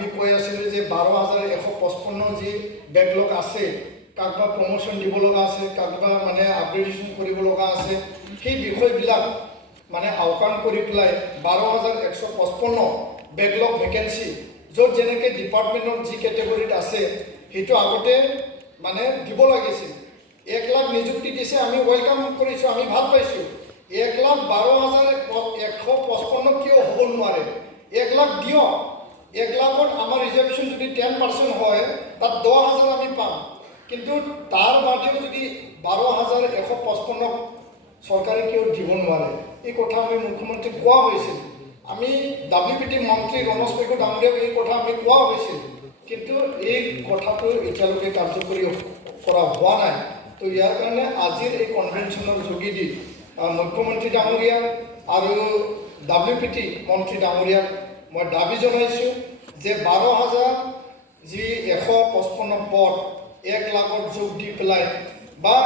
আমি কৈ আছিলোঁ যে 12,155 যি বেকলগ আছে, কাকবা প্ৰমোশ্যন দিব লগা আছে, কাকবা মানে আপগ্ৰেডেশ্যন কৰিব লগা আছে, সেই বিষয়বিলাক মানে আওকাণ কৰি পেলাই 12,155 বেকলগ ভেকেঞ্চি য'ত যেনেকৈ ডিপাৰ্টমেণ্টৰ যি কেটেগৰীত আছে সেইটো আগতে মানে দিব লাগিছিল। 1 লাখ নিযুক্তি দিছে, আমি ৱেলকাম কৰিছোঁ, আমি ভাল পাইছোঁ। 1,12,155 কিয় হ'ব নোৱাৰে? 1 লাখ দিয়ক। 1 লাখত আমাৰ ৰিজাৰ্ভেশ্যন যদি 10% হয়, তাত 10,000 আমি পাম। কিন্তু তাৰ বাদেও যদি 12,155 চৰকাৰে কিয় দিব নোৱাৰে, এই কথা আমি মুখ্যমন্ত্ৰীক কোৱা হৈছিল। আমি WPT মন্ত্ৰী ৰণোজ পেগু ডাঙৰীয়াক এই কথা আমি কোৱা হৈছিল, কিন্তু এই কথাটো এতিয়ালৈকে কাৰ্যকৰী কৰা হোৱা নাই। তো ইয়াৰ কাৰণে আজিৰ এই কনভেনশ্যনৰ যোগেদি মুখ্যমন্ত্ৰী ডাঙৰীয়া আৰু WPT মন্ত্ৰী ডাঙৰীয়াক মই দাবী জনাইছোঁ যে 12,000 যি 155 পদ 1 লাখত যোগ দি পেলাই বা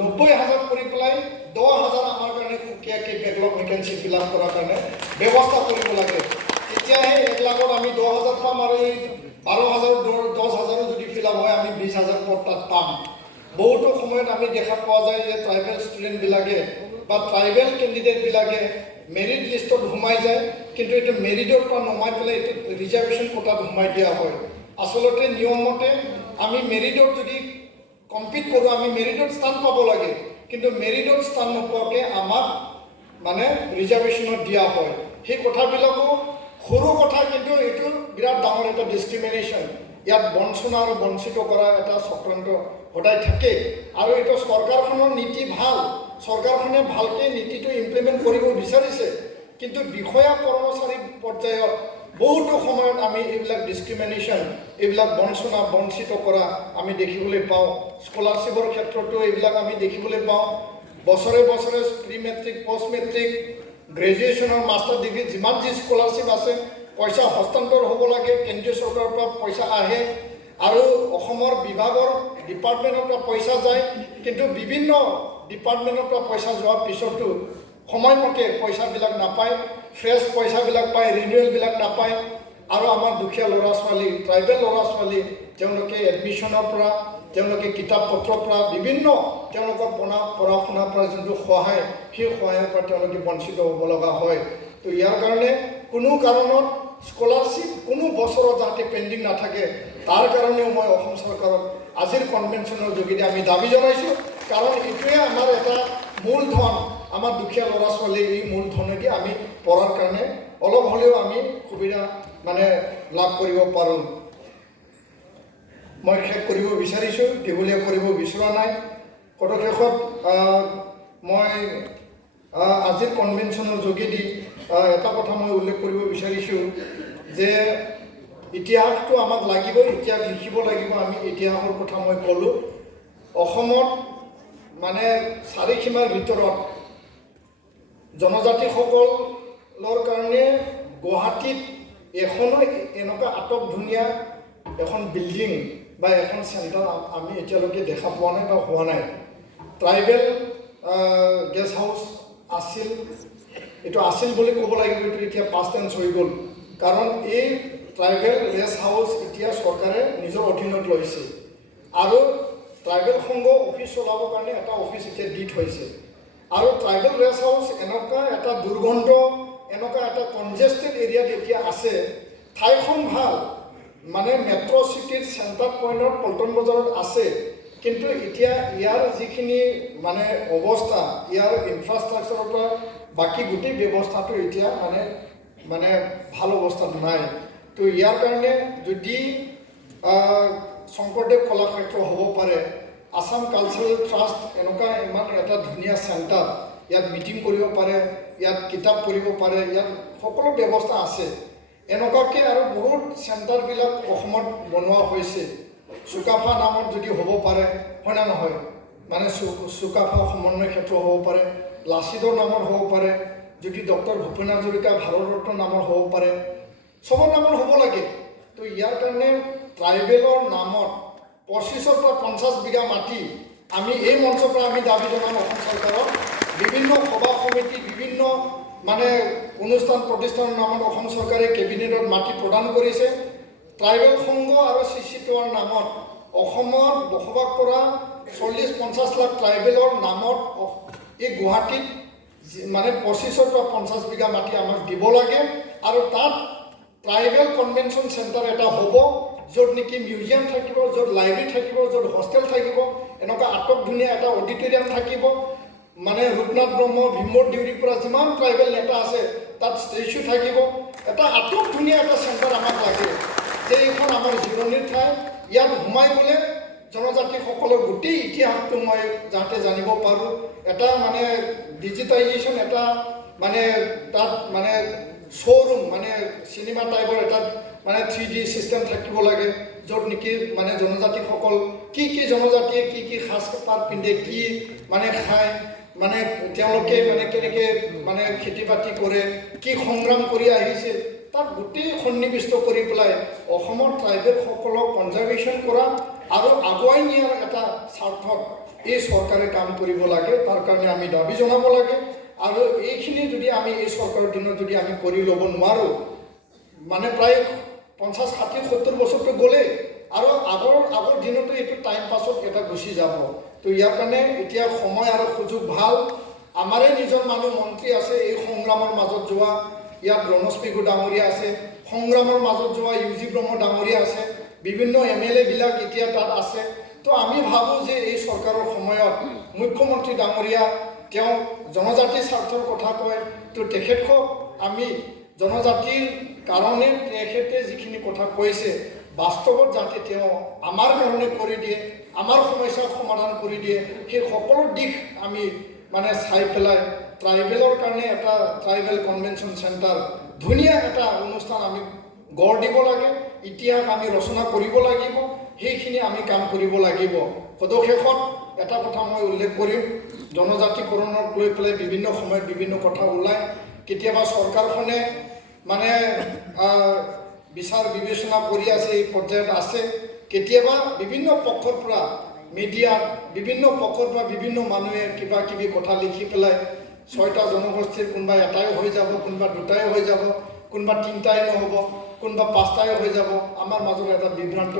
90,000 কৰি পেলাই 10,000 আমাৰ কাৰণে সুকীয়াকৈ বেকলগ ভেকেঞ্চি ফিল আপ কৰাৰ কাৰণে ব্যৱস্থা কৰিব লাগে। তেতিয়াহে 1 লাখত আমি 10,000 পাম আৰু এই 12,000 10,000 যদি ফিল আপ হয় আমি 20,000 পদ তাত পাম। বহুতো সময়ত আমি দেখা পোৱা যায় যে ট্ৰাইবেল ষ্টুডেণ্টবিলাকে বা ট্ৰাইবেল কেণ্ডিডেটবিলাকে মেৰিট লিষ্টত সোমাই যায়, কিন্তু এইটো মেৰিটৰ পৰা নমাই পেলাই এইটো ৰিজাৰ্ভেশ্যন কোটাত সোমাই দিয়া হয়। আচলতে নিয়মমতে আমি মেৰিটত যদি কম্পিট কৰোঁ, আমি মেৰিটত স্থান পাব লাগে, কিন্তু মেৰিটত স্থান নোপোৱাকৈ আমাক মানে ৰিজাৰ্ভেশ্যনত দিয়া হয়। সেই কথাবিলাকো সৰু কথা, কিন্তু এইটো বিৰাট ডাঙৰ এটা ডিছক্ৰিমিনেশ্যন। ইয়াত বঞ্চনা আৰু বঞ্চিত কৰা এটা চক্ৰান্ত সদায় থাকে। আৰু এইটো চৰকাৰখনৰ নীতি ভাল, চৰকাৰখনে ভালকৈ নীতিটো ইমপ্লিমেণ্ট কৰিব বিচাৰিছে, কিন্তু বিষয়া কৰ্মচাৰী পৰ্যায়ত বহুতো সময়ত আমি এইবিলাক ডিছক্ৰিমিনেশ্যন, এইবিলাক বঞ্চনা বঞ্চিত কৰা আমি দেখিবলৈ পাওঁ। স্কলাৰশ্বিপৰ ক্ষেত্ৰতো এইবিলাক আমি দেখিবলৈ পাওঁ। বছৰে বছৰে প্ৰি মেট্ৰিক, পষ্ট মেট্ৰিক, গ্ৰেজুৱেশ্যনৰ মাষ্টাৰ ডিগ্ৰী যিমান যি স্কলাৰশ্বিপ আছে, পইচা হস্তান্তৰ হ'ব লাগে, কেন্দ্ৰীয় চৰকাৰৰ পৰা পইচা আহে আৰু অসমৰ বিভাগৰ ডিপাৰ্টমেণ্টৰ পৰা পইচা যায়, কিন্তু বিভিন্ন ডিপাৰ্টমেণ্টৰ পৰা পইচা যোৱাৰ পিছতো সময়মতে পইচাবিলাক নাপায়, ফ্ৰেছ পইচাবিলাক পায়, ৰিনিউৱেলবিলাক নাপায়। আৰু আমাৰ দুখীয়া ল'ৰা ছোৱালী, ট্ৰাইবেল ল'ৰা ছোৱালী, তেওঁলোকে এডমিশ্যনৰ পৰা, তেওঁলোকে কিতাপ পত্ৰৰ পৰা, বিভিন্ন তেওঁলোকৰ পঢ়া শুনাৰ পৰা যোনটো সহায়, সেই সহায়ৰ পৰা তেওঁলোকে বঞ্চিত হ'ব লগা হয়। তো ইয়াৰ কাৰণে কোনো কাৰণত স্কলাৰশ্বিপ কোনো বছৰত যাতে পেণ্ডিং নাথাকে, তাৰ কাৰণেও মই অসম চৰকাৰক আজিৰ কনভেনশ্যনৰ যোগেদি আমি দাবী জনাইছোঁ। কাৰণ এইটোৱে আমাৰ এটা মূলধন, আমাৰ দুখীয়া ল'ৰা ছোৱালী এই মূলধনেদি আমি পঢ়াৰ কাৰণে অলপ হ'লেও আমি সুবিধা মানে লাভ কৰিব পাৰোঁ। মই শেষ কৰিব বিচাৰিছোঁ, দীঘলীয়া কৰিব বিচৰা নাই। শেষত মই আজিৰ কনভেনশ্যনৰ যোগেদি এটা কথা মই উল্লেখ কৰিব বিচাৰিছোঁ যে ইতিহাসটো আমাক লাগিব, ইতিহাস লিখিব লাগিব। আমি ইতিহাসৰ কথা মই ক'লোঁ। অসমত মানে চাৰিসীমাৰ ভিতৰত জনজাতিসকলৰ কাৰণে গুৱাহাটীত এখনো এনেকুৱা আটক ধুনীয়া এখন বিল্ডিং বা এখন চেণ্টাৰ আমি এতিয়ালৈকে দেখা পোৱা নাই বা হোৱা নাই। ট্ৰাইবেল গেষ্ট হাউচ আছিল, এইটো আছিল বুলি ক'ব লাগিব, এইটো এতিয়া পাষ্ট টেন্স হৈ গ'ল। কাৰণ এই ট্ৰাইবেল গেষ্ট হাউচ এতিয়া চৰকাৰে নিজৰ অধীনত লৈছে আৰু ট্ৰাইবেল সংঘ অফিচ চলাবৰ কাৰণে এটা অফিচ এতিয়া দি থৈছে। আৰু ট্ৰাইবেল গেষ্ট হাউচ এনেকুৱা এটা দুৰ্গন্ধ, এনেকুৱা এটা কনজেষ্টেড এৰিয়াত এতিয়া আছে। ঠাইখন ভাল, মানে মেট্ৰ' চিটিৰ চেণ্টাৰ পইণ্টত পল্টন বজাৰত আছে, কিন্তু এতিয়া ইয়াৰ যিখিনি মানে অৱস্থা, ইয়াৰ ইনফ্ৰাষ্ট্ৰাকচাৰৰ পৰা বাকী গোটেই ব্যৱস্থাটো এতিয়া মানে ভাল অৱস্থাত নাই। তো ইয়াৰ কাৰণে যদি শংকৰদেৱ কলাক্ষেত্ৰ হ'ব পাৰে, আসাম কালচাৰেল ট্ৰাষ্ট এনেকুৱা ইমান এটা ধুনীয়া চেণ্টাৰ, ইয়াত মিটিং কৰিব পাৰে, ইয়াত কিতাপ পঢ়িব পাৰে, ইয়াত সকলো ব্যৱস্থা আছে। এনেকুৱাকৈ আৰু বহুত চেণ্টাৰবিলাক অসমত বনোৱা হৈছে। চুকাফা নামত যদি হ'ব পাৰে, হয় না নহয়, মানে চুকাফা সমন্বয় ক্ষেত্ৰ হ'ব পাৰে, লাচিতৰ নামত হ'ব পাৰে, যদি ডক্টৰ ভূপেন হাজৰিকা ভাৰতৰত্ন নামত হ'ব পাৰে, চবৰ নামত হ'ব লাগে। তো ইয়াৰ কাৰণে ট্ৰাইবেলৰ নামত 25ৰ পৰা 50 বিঘা মাটি আমি এই মঞ্চৰ পৰা আমি দাবী জনাম অসম চৰকাৰক। বিভিন্ন সভা সমিতি, বিভিন্ন মানে অনুষ্ঠান প্ৰতিষ্ঠানৰ নামত অসম চৰকাৰে কেবিনেটত মাটি প্ৰদান কৰিছে। ট্ৰাইবেল সংঘ আৰু CC2ৰ নামত অসমত বসবাস কৰা 40-50 লাখ ট্ৰাইবেলৰ নামত এই গুৱাহাটীত মানে 25 পৰা 50 বিঘা মাটি আমাক দিব লাগে আৰু তাত ট্ৰাইবেল কনভেনশ্যন চেণ্টাৰ এটা হ'ব, য'ত নেকি মিউজিয়াম থাকিব, য'ত লাইব্ৰেৰী থাকিব, য'ত হোষ্টেল থাকিব, এনেকুৱা আটক ধুনীয়া এটা অডিটৰিয়াম থাকিব। মানে ৰূপনাথ ব্ৰহ্ম, ভীমৰ দেউৰীৰ পৰা যিমান ট্ৰাইবেল নেতা আছে তাত ষ্টেচু থাকিব। এটা আটক ধুনীয়া এটা চেণ্টাৰ আমাক লাগে, যে এইখন আমাৰ জিৰণিৰ ঠাই। ইয়াত সোমাই গ'লে জনজাতিসকলৰ গোটেই ইতিহাসটো মই যাতে জানিব পাৰোঁ। এটা মানে ডিজিটাইজেশ্যন, এটা মানে তাত মানে শ্ব'ৰুম, মানে চিনেমা টাইপৰ এটা মানে 3D চিষ্টেম থাকিব লাগে, য'ত নেকি মানে জনজাতিসকল কি জনজাতিয়ে কি সাজ-পাৰ পিন্ধে, কি মানে খায়, মানে তেওঁলোকে মানে কেনেকৈ মানে খেতি বাতি কৰে, কি সংগ্ৰাম কৰি আহিছে, তাত গোটেই সন্নিৱিষ্ট কৰি পেলাই অসমৰ ট্ৰাইবেলসকলক কনজাৰ্ভেশ্যন কৰা আৰু আগুৱাই নিয়াৰ এটা স্বাৰ্থত এই চৰকাৰে কাম কৰিব লাগে। তাৰ কাৰণে আমি দাবী জনাব লাগে। আৰু এইখিনি যদি আমি এই চৰকাৰৰ দিনত যদি আমি কৰি ল'ব নোৱাৰোঁ, মানে প্ৰায় 50, 60, 70 বছৰটো গ'লেই, আৰু আগৰ দিনতো এইটো টাইম পাছত এটা গুচি যাব। তো ইয়াৰ কাৰণে এতিয়া সময় আৰু সুযোগ ভাল। আমাৰে নিজৰ মানুহ মন্ত্ৰী আছে এই সংগ্ৰামৰ মাজত যোৱা, ইয়াত ৰণোজ পেগু ডাঙৰীয়া আছে, সংগ্ৰামৰ মাজত যোৱা UG ব্ৰহ্ম ডাঙৰীয়া আছে, বিভিন্ন MLA বিলাক এতিয়া তাত আছে। তো আমি ভাবোঁ যে এই চৰকাৰৰ সময়ত মুখ্যমন্ত্ৰী ডাঙৰীয়া তেওঁ জনজাতিৰ স্বাৰ্থৰ কথা কয়, তো তেখেতক আমি জনজাতিৰ কাৰণে তেখেতে যিখিনি কথা কৈছে বাস্তৱত যাতে তেওঁ আমাৰ কাৰণে কৰি দিয়ে, আমাৰ সমস্যাৰ সমাধান কৰি দিয়ে, সেই সকলো দিশ আমি মানে চাই পেলাই ট্ৰাইবেলৰ কাৰণে এটা ট্ৰাইবেল কনভেনশ্যন চেণ্টাৰ ধুনীয়া এটা অনুষ্ঠান আমি গঢ় দিব লাগে। ইতিহাস আমি ৰচনা কৰিব লাগিব, সেইখিনি আমি কাম কৰিব লাগিব। সদশেষত এটা কথা মই উল্লেখ কৰিম, জনজাতিকৰণক লৈ পেলাই বিভিন্ন সময়ত বিভিন্ন কথা ওলায়। কেতিয়াবা চৰকাৰখনে মানে বিচাৰ বিবেচনা কৰি আছে, এই পৰ্যায়ত আছে। কেতিয়াবা বিভিন্ন পক্ষৰ পৰা মিডিয়াত বিভিন্ন পক্ষৰ পৰা বিভিন্ন মানুহে কিবা কিবি কথা লিখি পেলাই 6টা জনগোষ্ঠীৰ কোনোবা এটাই হৈ যাব, কোনোবা দুটাই হৈ যাব, কোনোবা 3টাই নহ'ব, কোনোবা 5টাই হৈ যাব, আমাৰ মাজত এটা বিভ্ৰান্ত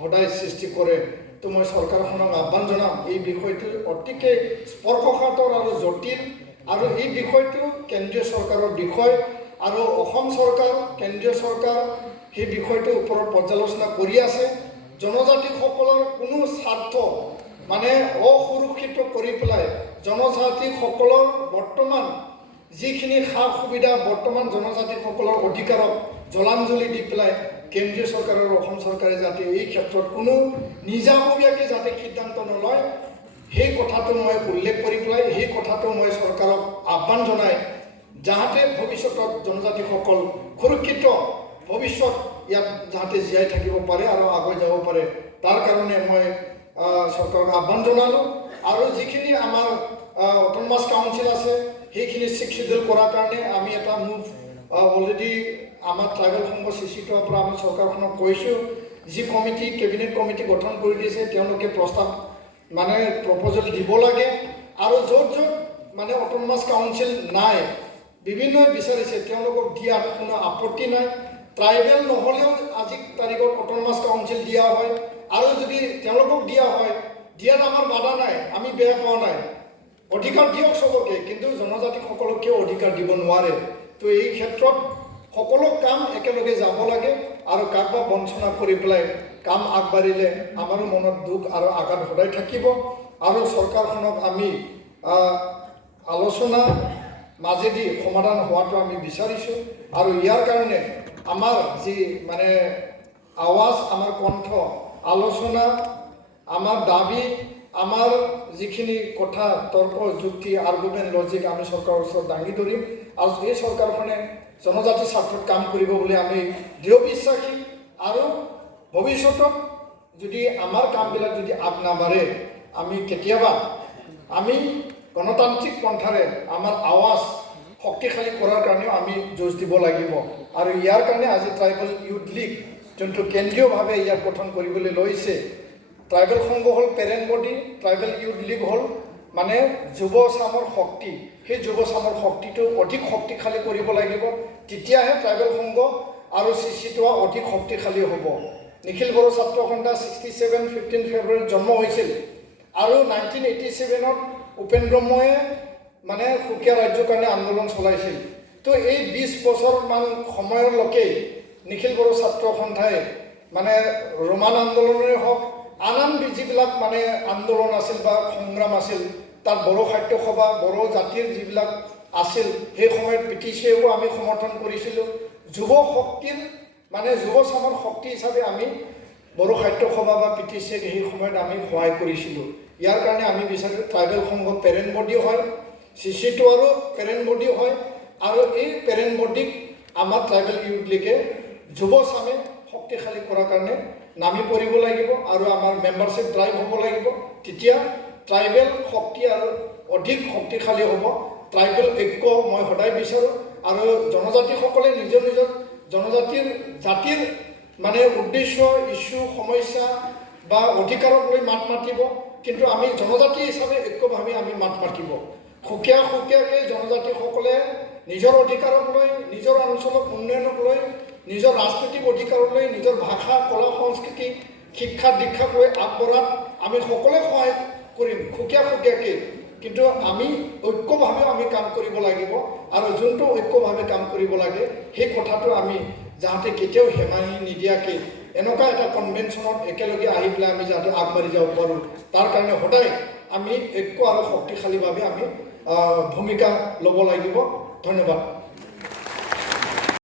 সদায় সৃষ্টি কৰে। তো মই চৰকাৰখনক আহ্বান জনাম, এই বিষয়টো অতিকে স্পৰ্শকাতৰ আৰু জটিল, আৰু এই বিষয়টো কেন্দ্ৰীয় চৰকাৰৰ বিষয়, আৰু অসম চৰকাৰ, কেন্দ্ৰীয় চৰকাৰ সেই বিষয়টোৰ ওপৰত পৰ্যালোচনা কৰি আছে। জনজাতিসকলৰ কোনো স্বাৰ্থ মানে অসুৰক্ষিত কৰি পেলাই জনজাতিসকলৰ বৰ্তমান যিখিনি সা সুবিধা, বৰ্তমান জনজাতিসকলৰ অধিকাৰক জলাঞ্জলি দি পেলাই কেন্দ্ৰীয় চৰকাৰ আৰু অসম চৰকাৰে যাতে এই ক্ষেত্ৰত কোনো নিজাববীয়াকৈ যাতে সিদ্ধান্ত নলয়, সেই কথাটো মই উল্লেখ কৰি পেলাই সেই কথাটো মই চৰকাৰক আহ্বান জনাই, যাতে ভৱিষ্যতত জনজাতিসকল সুৰক্ষিত ভৱিষ্যত ইয়াত যাতে জীয়াই থাকিব পাৰে আৰু আগুৱাই যাব পাৰে, তাৰ কাৰণে মই চৰকাৰক আহ্বান জনালোঁ। আৰু যিখিনি আমাৰ অট'নমাছ কাউন্সিল আছে সেইখিনি 6 শিডিউল কৰাৰ কাৰণে আমি এটা মুভ অলৰেডি আমাৰ ট্ৰাইবেল সংঘ CC2ৰ পৰা আমি চৰকাৰখনক কৈছোঁ। যি কমিটি, কেবিনেট কমিটি গঠন কৰি দিছে, তেওঁলোকে প্ৰস্তাৱ মানে প্ৰপ'জেল দিব লাগে। আৰু য'ত মানে অট'নমাছ কাউন্সিল নাই, বিভিন্নই বিচাৰিছে, তেওঁলোকক দিয়াত কোনো আপত্তি নাই। ট্ৰাইবেল নহ'লেও আজি তাৰিখত অট'নমাছ কাউন্সিল দিয়া হয়, আৰু যদি তেওঁলোকক দিয়া হয়, দিয়াত আমাৰ বাধা নাই, আমি বেয়া পোৱা নাই, অধিকাৰ দিয়ক চবকে, কিন্তু জনজাতিসকলক কিয় অধিকাৰ দিব নোৱাৰে? তো এই ক্ষেত্ৰত সকলো কাম একেলগে যাব লাগে, আৰু কাকবা বঞ্চনা কৰি পেলাই কাম আগবাঢ়িলে আমাৰো মনত দুখ আৰু আঘাত সদায় থাকিব। আৰু চৰকাৰখনক আমি আলোচনা মাজেদি সমাধান হোৱাটো আমি বিচাৰিছোঁ। আৰু ইয়াৰ কাৰণে আমাৰ যি মানে আৱাজ, আমাৰ কণ্ঠ, আলোচনা, আমাৰ দাবী, আমাৰ যিখিনি কথা, তৰ্ক যুক্তি, আৰ্গুমেণ্ট, লজিক আমি চৰকাৰৰ ওচৰত দাঙি ধৰিম। আৰু এই চৰকাৰখনে জনজাতি স্বাৰ্থত কাম কৰিব বুলি আমি দৃঢ় বিশ্বাসী। আৰু ভৱিষ্যতত যদি আমাৰ কামবিলাক যদি আগ নাবাঢ়ে, আমি কেতিয়াবা আমি গণতান্ত্ৰিক পন্থাৰে আমাৰ আৱাজ শক্তিশালী কৰাৰ কাৰণেও আমি যুঁজ দিব লাগিব। আৰু ইয়াৰ কাৰণে আজি ট্ৰাইবেল ইউথ লীগ যোনটো কেন্দ্ৰীয়ভাৱে ইয়াক গঠন কৰিবলৈ লৈছে, ট্ৰাইবেল সংঘ হ'ল parent body, tribal youth league হ'ল মানে যুৱ চামৰ শক্তি, সেই যুৱ চামৰ শক্তিটো অধিক শক্তিশালী কৰিব লাগিব, তেতিয়াহে ট্ৰাইবেল সংঘ আৰু CC2 অধিক শক্তিশালী হ'ব। নিখিল বড়ো ছাত্ৰ সন্থা 67 15 ফেব্ৰুৱাৰীত জন্ম হৈছিল আৰু 1987ত উপেন ব্ৰহ্মই মানে সুকীয়া ৰাজ্যৰ কাৰণে আন্দোলন চলাইছিল। তো এই 20 বছৰমান সময়লৈকে নিখিল বড়ো ছাত্ৰ সন্থাই মানে ৰোমান আন্দোলনেই হওক, আন যিবিলাক মানে আন্দোলন আছিল বা সংগ্ৰাম আছিল, তাত বড়ো সাহিত্য সভা, বড়ো জাতিৰ যিবিলাক আছিল, সেই সময়ত PTCও আমি সমৰ্থন কৰিছিলোঁ। যুৱ শক্তিৰ মানে যুৱ চামৰ শক্তি হিচাপে আমি বড়ো সাহিত্য সভা বা PTCক সেই সময়ত আমি সহায় কৰিছিলোঁ। ইয়াৰ কাৰণে আমি বিচাৰোঁ ট্ৰাইবেল সংঘ পেৰেণ্ট বডি হয়, CC2 আৰু পেৰেণ্ট বডি হয়, আৰু এই পেৰেণ্ট বডিক আমাৰ ট্ৰাইবেল ইউথ লীগে যুৱ চামে শক্তিশালী কৰাৰ কাৰণে নামি পৰিব লাগিব আৰু আমাৰ মেম্বাৰশ্বিপ ড্ৰাইভ হ'ব লাগিব। তেতিয়া ট্ৰাইবেল শক্তি আৰু অধিক শক্তিশালী হ'ব। ট্ৰাইবেল ঐক্য মই সদায় বিচাৰোঁ, আৰু জনজাতিসকলে নিজৰ নিজৰ জনজাতিৰ জাতিৰ মানে উদ্দেশ্য, ইছ্যু, সমস্যা বা অধিকাৰক লৈ মাত মাতিব, কিন্তু আমি জনজাতি হিচাপে ঐক্যভাৱে আমি মাত মাতিব। সুকীয়াকৈ জনজাতিসকলে নিজৰ অধিকাৰক লৈ, নিজৰ অঞ্চলৰ উন্নয়নক লৈ, নিজৰ ৰাজনৈতিক অধিকাৰক লৈ, নিজৰ ভাষা, কলা, সংস্কৃতি, শিক্ষা দীক্ষাক লৈ আগবঢ়াত আমি সকলোৱে সহায় কৰিম সুকীয়াকৈ, কিন্তু আমি ঐক্যভাৱে আমি কাম কৰিব লাগিব। আৰু যোনটো ঐক্যভাৱে কাম কৰিব লাগে সেই কথাটো আমি যাতে কেতিয়াও হেমাহি নিদিয়াকৈ এনেকুৱা এটা কনভেনশ্যনত একেলগে আহি পেলাই আমি যাতে আগবাঢ়ি যাব পাৰোঁ, তাৰ কাৰণে সদায় আমি ঐক্য আৰু শক্তিশালীভাৱে আমি ভূমিকা ল'ব লাগিব। ধন্যবাদ।